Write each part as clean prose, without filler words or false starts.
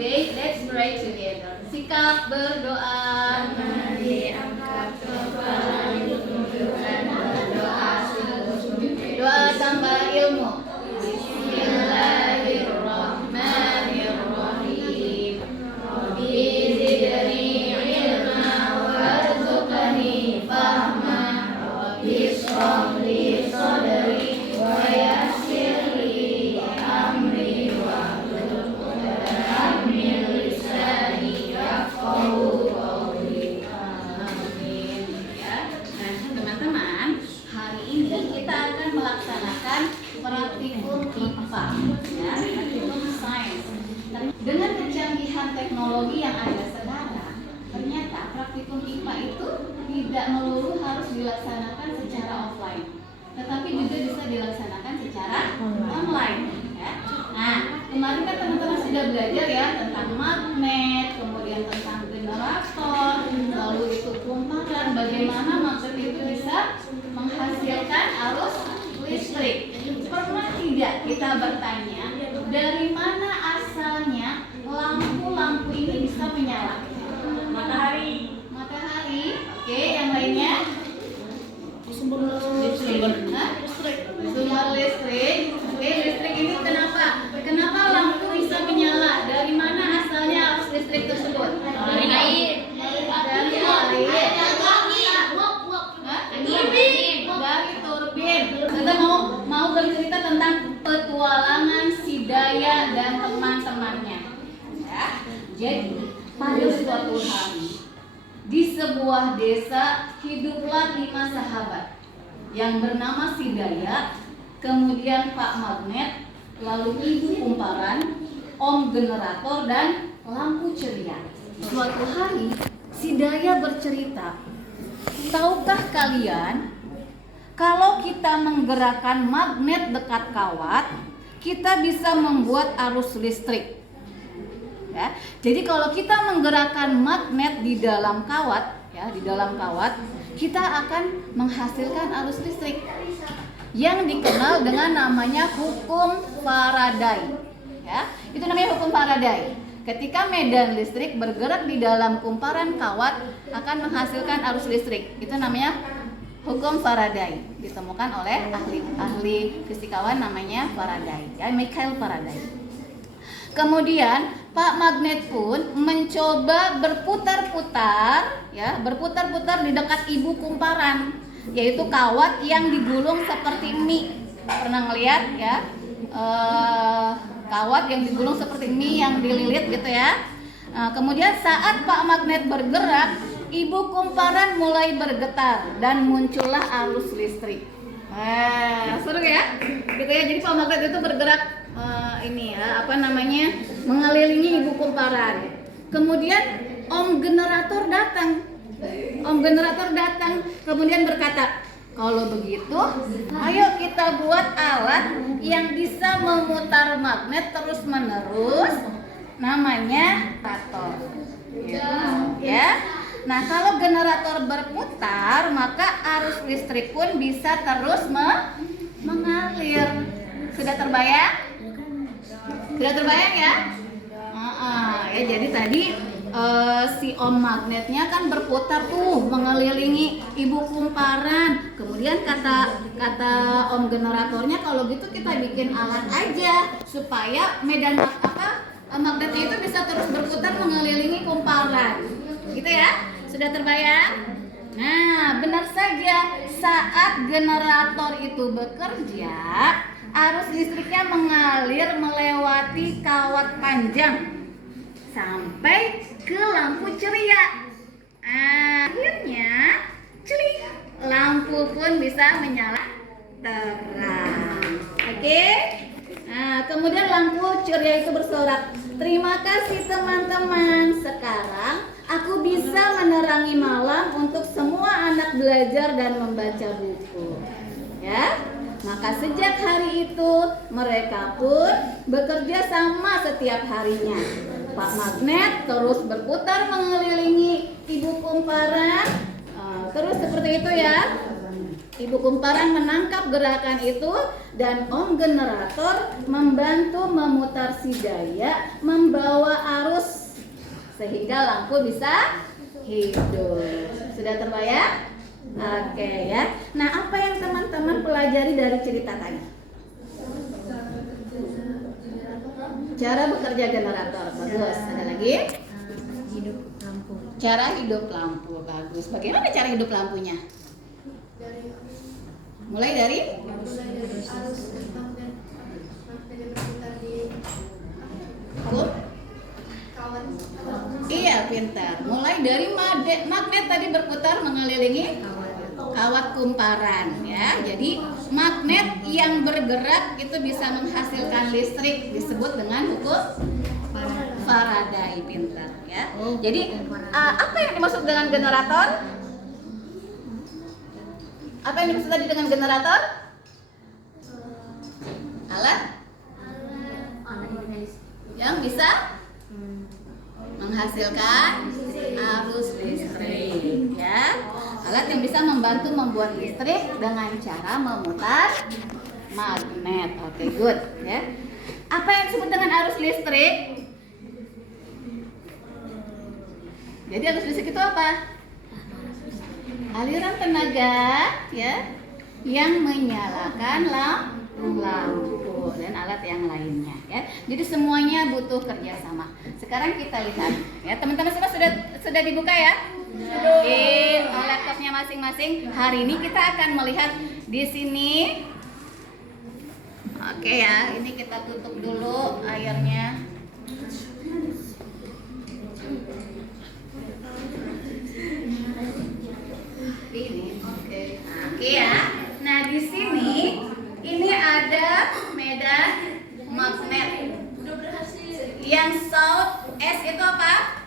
today, let's pray together. Sikap berdoa. Mari angkat kepala dan berdoa sungguh-sungguh. Doa tambah ilmu. Bismillahirrahmanirrahim. Rabbi zidni ilma warzuqni fahma. Rabbi shrah li sadri wa yassir li amri wahlul 'uqdatam min lisani yafqahu qawli. Amin. Ya. Nah, teman-teman, hari ini kita akan melaksanakan praktikum IPA, ya, praktikum sains. Dengan kecanggihan teknologi yang ada sekarang, ternyata praktikum IPA itu tidak melulu harus dilaksanakan secara offline, tetapi juga bisa dilaksanakan secara online. Ya. Nah, kemarin kan teman-teman sudah belajar ya tentang magnet, kemudian tentang generator, lalu itu kumparan, bagaimana magnet itu bisa menghasilkan arus listrik. Pernah tidak kita bertanya dari mana asalnya lampu-lampu ini bisa menyala? Matahari. Matahari. Oke, yang lainnya? Sumber listrik. Hah? Sumber listrik. Oke, listrik ini kenapa? Kenapa lampu bisa menyala? Dari mana asalnya arus listrik tersebut? Dari air. Dari air. Hah? Dari turbin. Kita mau bercerita tentang petualangan si Daya dan teman-temannya. Ya. Jadi pada suatu hari di sebuah desa hiduplah 5 sahabat yang bernama si Daya, kemudian Pak Magnet, lalu Ibu Kumparan, Om Generator, dan lampu ceria. Suatu hari si Daya bercerita, tahukah kalian kalau kita menggerakkan magnet dekat kawat, kita bisa membuat arus listrik. Ya, jadi kalau kita menggerakkan magnet di dalam kawat, ya, di dalam kawat, kita akan menghasilkan arus listrik yang dikenal dengan namanya hukum Faraday. Ya, itu namanya hukum Faraday. Ketika medan listrik bergerak di dalam kumparan kawat akan menghasilkan arus listrik. Itu namanya hukum Faraday. Ditemukan oleh ahli fisikawan namanya Faraday, ya, Michael Faraday. Kemudian Pak Magnet pun mencoba berputar-putar, ya, berputar-putar di dekat ibu kumparan, yaitu kawat yang digulung seperti mie. Pernah ngeliat ya? Kawat yang digulung seperti mie yang dililit gitu ya. Kemudian saat Pak Magnet bergerak, ibu kumparan mulai bergetar dan muncullah arus listrik. Seru ya? Gitu ya. Jadi Pak Magnet itu bergerak mengelilingi ibu kumparan. Kemudian Om Generator datang. Kemudian berkata, kalau begitu, ayo kita buat alat yang bisa memutar magnet terus-menerus, namanya generator. Ya. Nah, kalau generator berputar, maka arus listrik pun bisa terus mengalir. Sudah terbayang? Sudah terbayang ya? Ya, jadi tadi si Om Magnetnya kan berputar tuh mengelilingi ibu kumparan. Kemudian kata Om Generatornya, kalau gitu kita bikin alat aja supaya medan magnetnya itu bisa terus berputar mengelilingi kumparan. Gitu ya? Sudah terbayang? Nah, benar saja, saat generator itu bekerja, arus listriknya mengalir melewati kawat panjang sampai ke lampu ceria. Akhirnya, celing, lampu pun bisa menyala terang. Oke? Nah, kemudian lampu ceria itu bersorak, terima kasih teman-teman. Sekarang aku bisa menerangi malam untuk semua anak belajar dan membaca buku. Ya? Maka sejak hari itu mereka pun bekerja sama setiap harinya. Pak Magnet terus berputar mengelilingi ibu kumparan, terus seperti itu ya. Ibu kumparan menangkap gerakan itu dan om generator membantu memutar si daya, membawa arus sehingga lampu bisa hidup. Sudah terbayang? Oke ya. Nah, apa yang teman-teman pelajari dari cerita tadi? Cara bekerja generator. Bagus. Ada lagi? Hidup lampu. Cara hidup lampu. Bagus. Bagaimana cara hidup lampunya? Mulai dari Iya, pintar. Mulai dari magnet tadi berputar mengelilingi kawat kumparan ya. Jadi magnet yang bergerak itu bisa menghasilkan listrik, disebut dengan hukum Faraday. Pintar ya. Jadi apa yang dimaksud dengan generator? Apa yang dimaksud tadi dengan generator? Alat yang bisa menghasilkan arus listrik ya. Alat yang bisa membantu membuat listrik dengan cara memutar magnet. Oke, good ya. Apa yang disebut dengan arus listrik? Jadi arus listrik itu apa? Aliran tenaga ya yang menyalakan lampu dan alat yang lainnya ya. Jadi semuanya butuh kerjasama. Sekarang kita lihat ya, teman-teman semua sudah dibuka ya di laptopnya masing-masing. Hari ini kita akan melihat di sini. Oke ya, ini kita tutup dulu airnya. Ini oke. Oke ya. Nah, di sini ini ada medan magnet. Yang south S itu apa?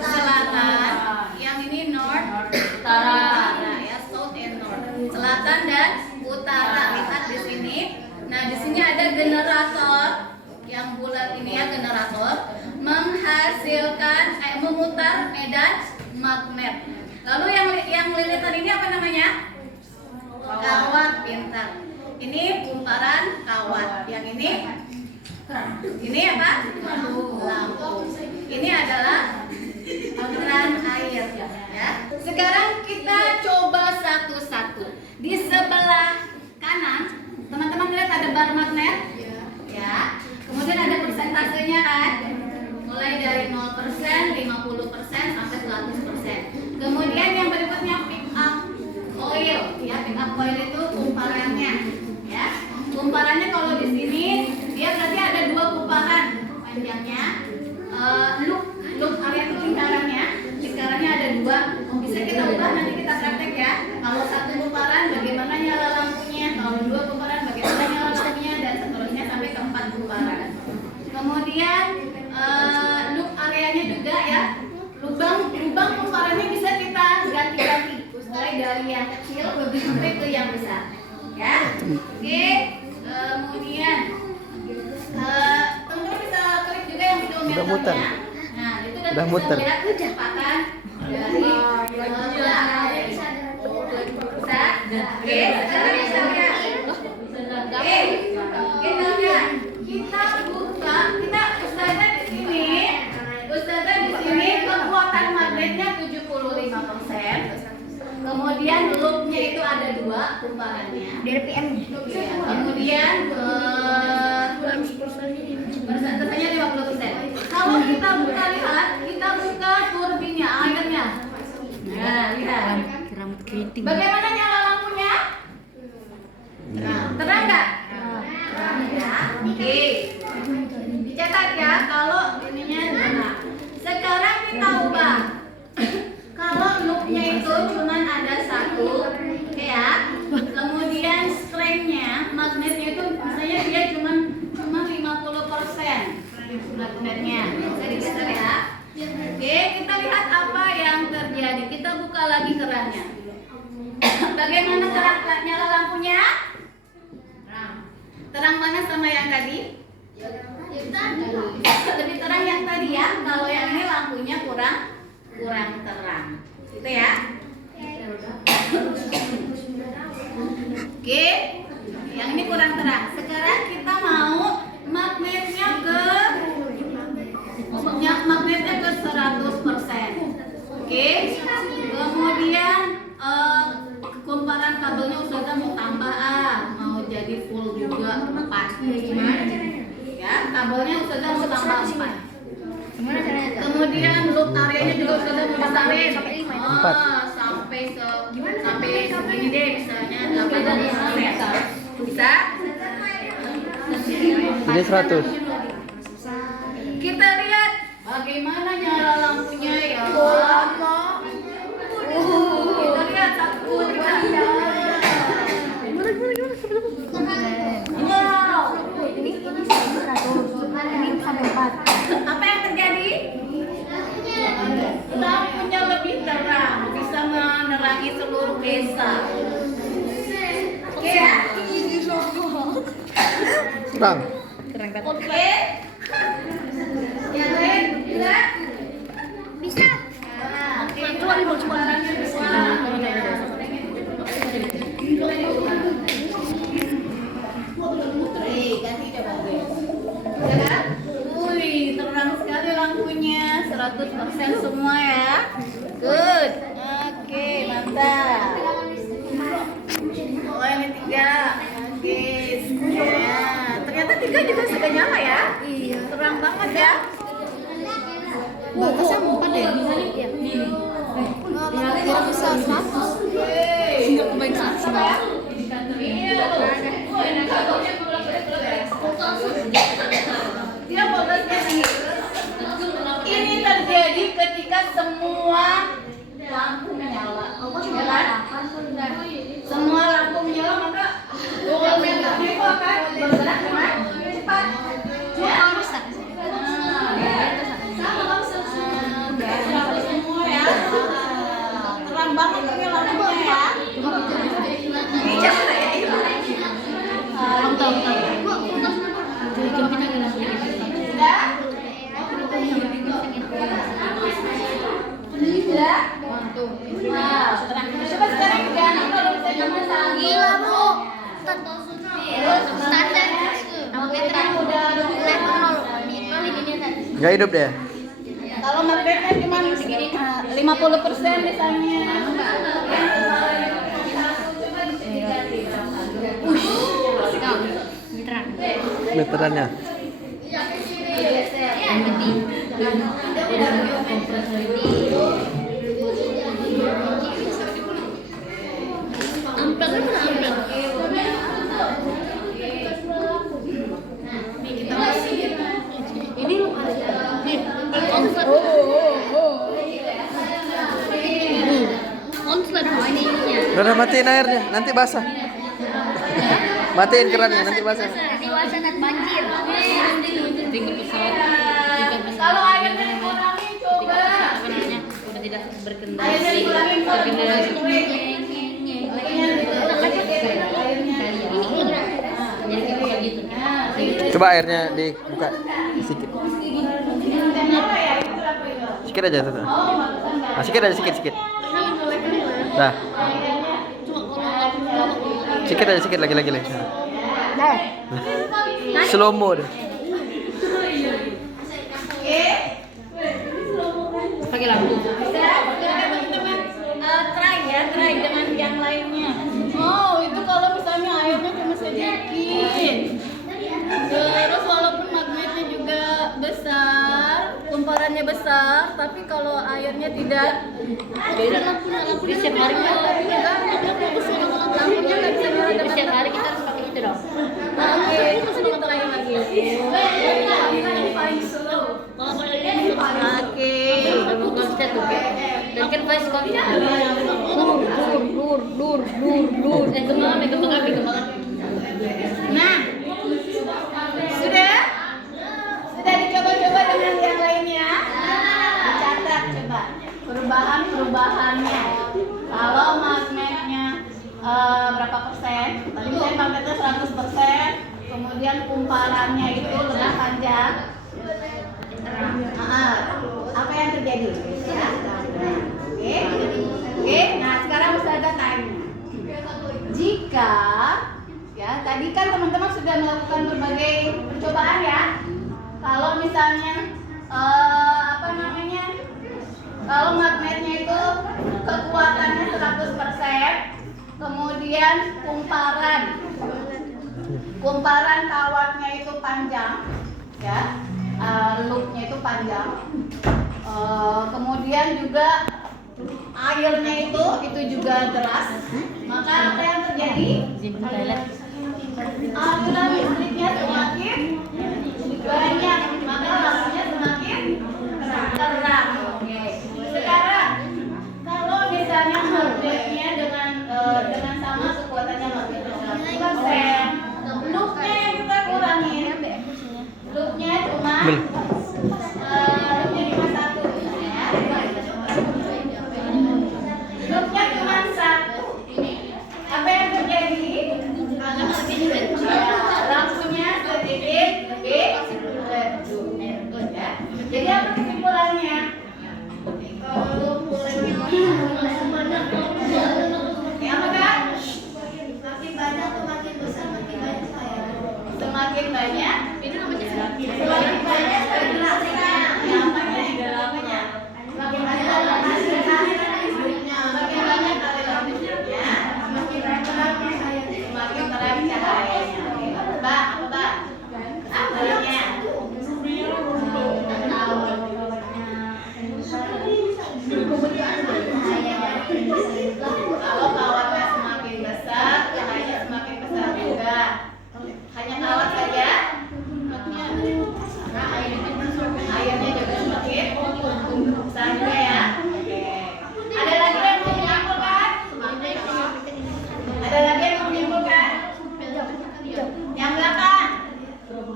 Selatan. Yang ini north, utara. Nah, ya south and north. Selatan dan utara. Lihat di sini. Nah, di sini ada generator yang bulat ini ya, generator menghasilkan memutar medan magnet. Lalu yang lilitan ini apa namanya? Kawat. Pintar. Ini kumparan kawat. Yang ini apa? Lampu. Ini adalah aliran air ya. Sekarang kita coba satu-satu. Di sebelah kanan, teman-teman lihat ada bar magnet? Ya. Kemudian ada persentasenya kan? Mulai dari 0%, 50% sampai 100%. Kemudian yang berikutnya pick up oil ya. Pick up oil itu kumparannya ya. Kumparannya kalau di sini dia berarti ada dua kumparan panjangnya. Loop area itu lingkarannya ada dua. Bisa kita ubah, nanti kita praktek ya. Kalau satu kumparan bagaimana nyala lampunya, kalau dua kumparan bagaimana nyala lampunya, dan seterusnya sampai ke 4 kumparan. Kemudian loop areanya juga ya. Lubang kumparannya bisa kita ganti-ganti, mulai dari yang kecil sampai ke yang besar ya. Oke. Kemudian teman-teman bisa klik juga yang videometernya. Nah, itu Udah bisa muter. melihat kecepatan dari bisa. Oke, sekarang kita lihat. Oke, kita lihat. Kita Ustazah di sini kekuatan magnetnya 75%. Kemudian loopnya itu ada dua kumparannya. DRPM. Kemudian persentasenya 50%. Kalau kita lihat, kita buka turbinnya, airnya. Nah, lihat. Keramik keriting. Bagaimana nyala lampunya? Nah, terang nggak? Terang ya. Oke. Dicatat ya kalau ininya terang. Sekarang kita ubah. Kalau loopnya itu cuman ada satu, ya. Kemudian strength-nya, magnetnya itu misalnya dia cuma 50% magnetnya. Bisa digeser ya. Oke, kita lihat apa yang terjadi. Kita buka lagi kerannya. Bagaimana nyala lampunya? Terang mana sama yang tadi? Lebih terang yang tadi ya. Kalau yang ini lampunya kurang terang. Gitu ya. Oke, yang ini kurang terang. Sekarang kita mau magnetnya ke 100%. Oke, kemudian kumparan kabelnya Ustazah mau tambah mau jadi full juga 4. Ya, kabelnya Ustazah mau tambah 4. Kemudian loop areanya juga Ustazah mau besarin sampai segini deh, misalnya 80%. Bisa? Ini 100. Kita lihat bagaimana nyala lampunya ya. Kita lihat 1, 2, 3. Wow. Ini sampai 4. Apa yang terjadi? Lampunya lebih terang, bisa menerangi seluruh desa. Oke ya? Kurang. Oke. Yang lain bisa? Bisa. Oke, itu lagi mau kumparannya semua. Ganti coba. Ya kan? Wih, terang sekali lampunya, 100% semua ya. Good. Oke, mantap. Oh, ini 3. Oke. Ya, ternyata 3 juga sudah nyala ya. Iya. Terang banget ya. Batasnya 4 ya? Iya. Kira bisa 100. Enggak kebaik 100. Apa ya? Iya. Oh, ini kabelnya dia voltasenya tinggi. Ini terjadi ketika semua lampu menyala. Ya kan? Semua lampu menyala, maka voltasnya itu akan bergerak dengan cepat. Ya? Semua ya. Terang banget ini lampunya ya. Ini siapa ya? Sudah? Sudah? Wow, terang. Coba sekarang ganti kalau misalnya masalah. Gila, Bu. Standar. Magnetnya udah mulai nol. Nggak hidup deh. Kalau magnetnya cuma 50% misalnya. Meterannya. Udah matiin airnya, nanti basah. Matiin kerannya, nanti basah. Nanti wasanat banjir. Kalau airnya dikurangi coba. Udah tidak berkendali. Airnya dikurangi Coba airnya dibuka sedikit. Sedikit aja tuh. Nah, sedikit aja, sedikit. Nah. Sedikit aja, sedikit lagi. Nah. Slow mo deh. Pakai lampu. Try dengan yang lainnya. Oh, itu kalau misalnya airnya cuma sedikit. Terus walaupun magnetnya juga besar, kumparannya besar, tapi kalau airnya tidak. Jadi lampu di setiap hari Lampunya nggak bisa nyala dengan setiap hari kita harus pakai itu dong. Oke, terus kita try lagi. Ini paling slow. Oke. Udah konsep tuh. Dan kan voice code dur. Kembangan. Nah, sudah dicoba-coba dengan yang lainnya. Dicatat coba perubahannya. Kalau magnetnya berapa persen? Tadi saya magnetnya 100%, kemudian kumparannya itu lebih panjang. Apa yang terjadi? Ya? Oke. Nah sekarang Ustazah tanya, jika tadi kan teman-teman sudah melakukan berbagai percobaan ya. Kalau misalnya apa namanya? Kalau magnetnya itu kekuatannya 100%, kemudian kumparan kawatnya itu panjang, ya, loopnya itu panjang. Kemudian juga airnya itu juga deras, maka apa yang terjadi? Aliran listriknya semakin banyak, maka lampunya semakin terang. Oke. Sekarang kalau misalnya magnetnya dengan sama kekuatannya magnetnya 100%, loopnya yang kita kurangin, loopnya cuma satu, ya. Loopnya cuma satu. Apa yang terjadi? Lampunya sedikit lebih redup, ya. Jadi apa kesimpulannya? Ya, apa Kak? Makin banyak atau makin besar makin banyak saya. Semakin banyak, itu namanya semakin banyak semakin besar. Ya, apanya? Semakin banyak aliran listriknya, semakin banyak aliran listriknya, semakin terang cahayanya. Oke, Mbak, apa Mbak? Baliknya. Kalau kawatnya semakin besar, cahayanya semakin besar juga. Hanya kawat saja, karena airnya juga semakin besar juga ya. Oke. Ada lagi yang mau menyimpulkan? Ada lagi yang mau menyimpulkan? Yang belakang.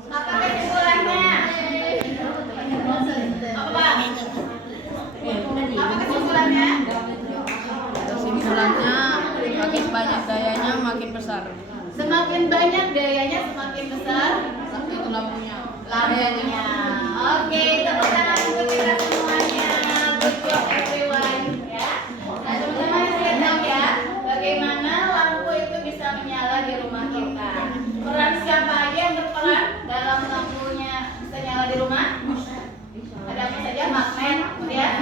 Apa kesimpulannya? Apa Pak? Apa kesimpulannya? Kesimpulannya makin banyak dayanya makin besar. Semakin banyak dayanya semakin besar Itu lampunya. lampunya. Oke, tepuk tangan untuk kita semuanya. Good job everyone, ya. Nah, teman-teman saya tahu ya, bagaimana lampu itu bisa menyala di rumah kita. Peran siapa aja yang berperan dalam lampunya bisa nyala di rumah? Ada apa saja? Magnet, kemudian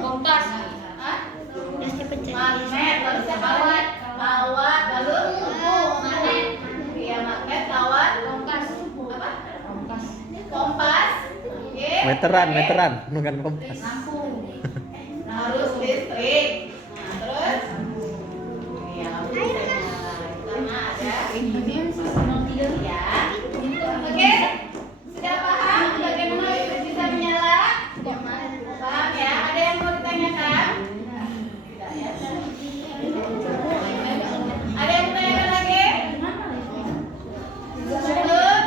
Kompas. Hah? Magnet, lalu siapa lagi? Kawat, lalu magnet. Iya, magnet, kawat, kompas. Apa? Kompas. Oke. Meteran, bukan kompas. Lampu. Harus listrik. Nah, terus ya, lampu bisa nyala. Karena ada ya. Oke. Sudah paham bagaimana listrik bisa menyala? Paham ya? Ada yang mau ditanyakan? Tidak ya. Ada yang bertanya lagi? Cukup?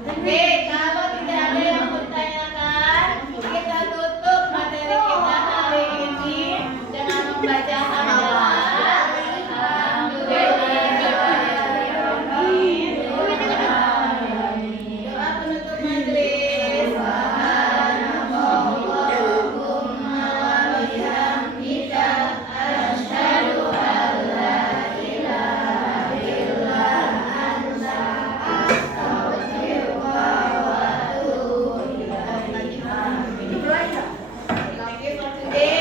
Oke, kalau tidak ada yang bertanyakan, kita tutup materi kita hari ini dengan membaca hamdalah. Doa penutup majelis. Subhanallahumma wa bihamdika asyhadu an la ilaha illa anta astaghfiruka wa atubu ilaik. Thank you for today.